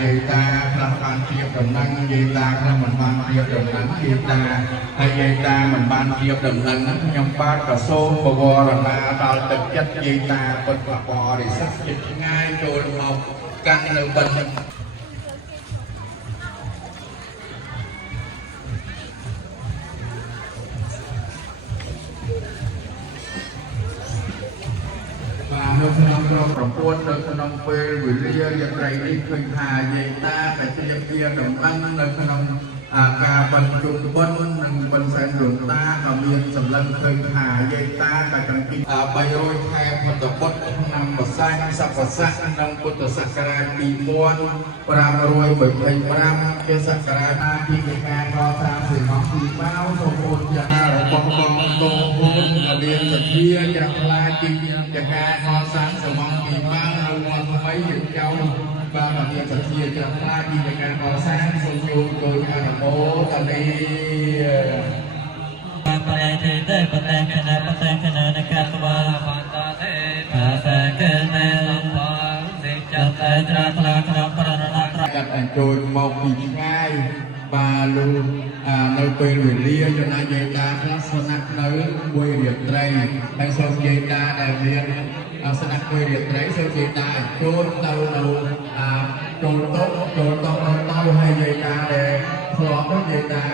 យាយតាខ្លះបានជាដំណឹងយាយតាខ្លះមិនបានជាដំណឹងយាយតាហើយយាយតាមិនបានជាដំណឹងខ្ញុំបាទក៏សូមបវរណាដល់ទឹកចិត្តយាយតាពុទ្ធបរិស័ទចិត្តឆ្ងាយចូលមកកាន់នៅបិណ្ឌនៅក្នុងក្រុមប្រពន្ធនៅក្នុងពេលវេលាយត្រីនេះឃើញថាយាយតាតែត្រៀមជាដំណឹងនៅក្នុងការបញ្ជូនបុណ្យនិងបន្សែនលោកតាក៏មានសម្លឹងឃើញថាយាយតាតែកន្ទី300ខែពុទ្ធបុត្រឆ្នាំបសាញ់សព្វស័ក្តិក្នុងពុទ្ធសករាជ2525ជាសករាជពីការកសាងសិល្បៈពីបៅសូមអូនយ៉ាងរបស់បងកូនពូនមានសទ្ធាយ៉ាងខ្លាចជាការកសាងសិល្បៈពីបៅនៅវត្តថ្មីយើងចៅបាទមានសទ្ធាយ៉ាងខ្លាចពីការកសាងសូមចូលចូលអនុមោទនីបរិយទេបតេកណបតេកណនកតវាបន្តទេបតេកណលផងទេចតេត្រាថ្លាក្នុងប្រណនាត្រកាត់អញ្ជើញមកពីឆ្ងាយបាទលោកនៅពេលវេលាចំណាយយាយតាខ្លះស្នាក់នៅមួយរាត្រីហើយសូមយាយតាដែលមានស្នាក់មួយរាត្រីសូមយាយតាចូលទៅនៅចូលតុទៅហើយយាយតាដែលធ្លាប់ទៅយាយតា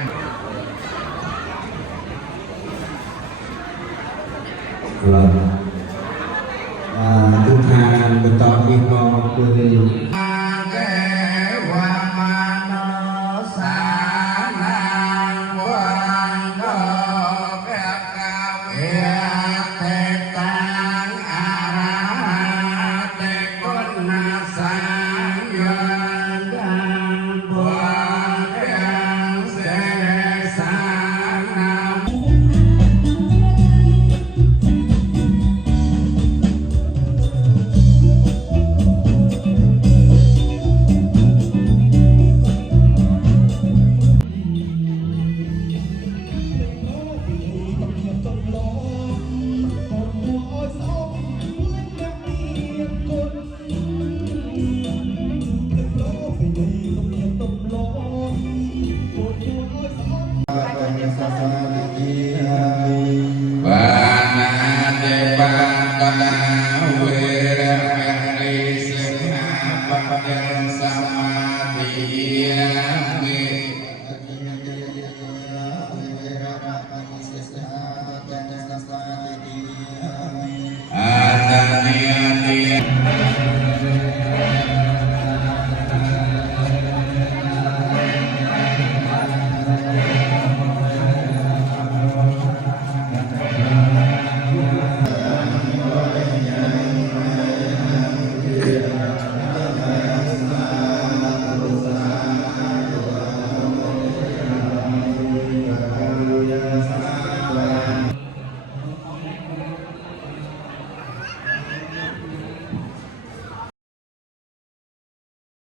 ทุกทางเป็นตอนที่มองคือสมาธิ